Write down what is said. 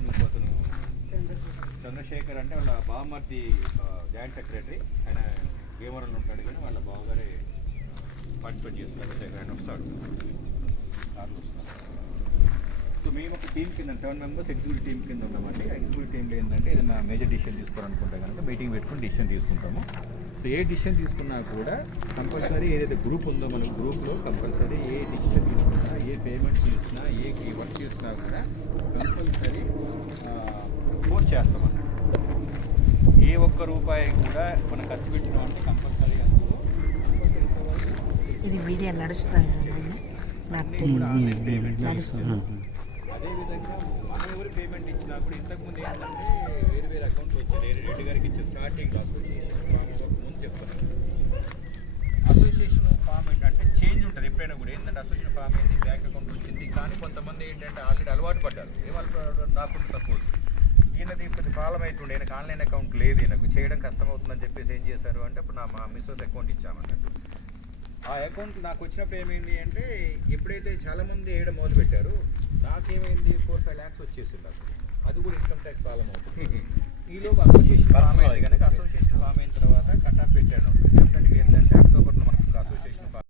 ఇంకో అతను చంద్రశేఖర్ అంటే వాళ్ళ బామ్మర్ది జాయింట్ సెక్రటరీ, ఆయన భీమవరంలో ఉంటాడు కానీ వాళ్ళ బావగారే పార్టిసిపేట్ చేస్తున్నారు. ఆయన వస్తాడు, కార్లు వస్తారు. సో మేము ఒక టీం కింద 7 మెంబర్స్ ఎగ్జిక్యూటివ్ టీం కింద ఉన్నామండి. ఎగ్జిక్యూటివ్ టీంలో ఏంటంటే ఏదైనా మేజర్ డిసిషన్ తీసుకోవాలనుకుంటే కనుక మీటింగ్ పెట్టుకుని డిసిషన్ తీసుకుంటాము. సో ఏ డిసిషన్ తీసుకున్నా కూడా కంపల్సరీ ఏదైతే గ్రూప్ ఉందో మన గ్రూప్లో కంపల్సరీ ఏ డిసిషన్ తీసుకున్నా, ఏ పేమెంట్ చేసినా, ఏ వర్క్ చేసినా కూడా కంపల్సరీ పోస్ట్ చేస్తామన్నట్టు. ఏ ఒక్క రూపాయి కూడా మనం ఖర్చు పెట్టినాం అంటే కంపల్సరీ అందులో ఇది వీడియో నడుస్తుంది. అదేవిధంగా మనం ఎవరు పేమెంట్ ఇచ్చినా కూడా ఇంతకుముందు ఏంటంటే వేరే వేరే అకౌంట్స్ వచ్చాయి. రెడ్డి గారికి ఇచ్చే స్టార్టింగ్లో అసోసియేషన్ ఫామ్ ముందు చెప్తున్నాను. అసోసియేషన్ ఫామ్ ఏంటంటే చేంజ్ ఉంటుంది ఎప్పుడైనా కూడా. ఏంటంటే అసోసియేషన్ ఫామ్ ఏంటి, బ్యాంక్ అకౌంట్ వచ్చింది. కానీ కొంతమంది ఏంటంటే ఆల్రెడీ అలవాటు పడ్డారు. ఏమనుకుంటారు, నాకు సపోజ్ ఈయనది ఇప్పుడు ఫాలం అవుతుండే, ఈయనకు ఆన్లైన్ అకౌంట్ లేదు, ఈయనకు చేయడం కష్టమవుతుందని చెప్పేసి ఏం చేశారు అంటే ఇప్పుడు మా మిస్సెస్ అకౌంట్ ఇచ్చామన్నట్టు. ఆ అకౌంట్ నాకు వచ్చినప్పుడు ఏమైంది అంటే ఎప్పుడైతే చాలామంది వేయడం మొదలు పెట్టారు, నాకేమైంది 4-5 lakhs వచ్చేసింది అసలు. అది కూడా ఇన్కమ్ ట్యాక్స్ ఫాలం అవుతుంది. ఈలోపు అసోసియేషన్ ఫామ్ అయింది కనుక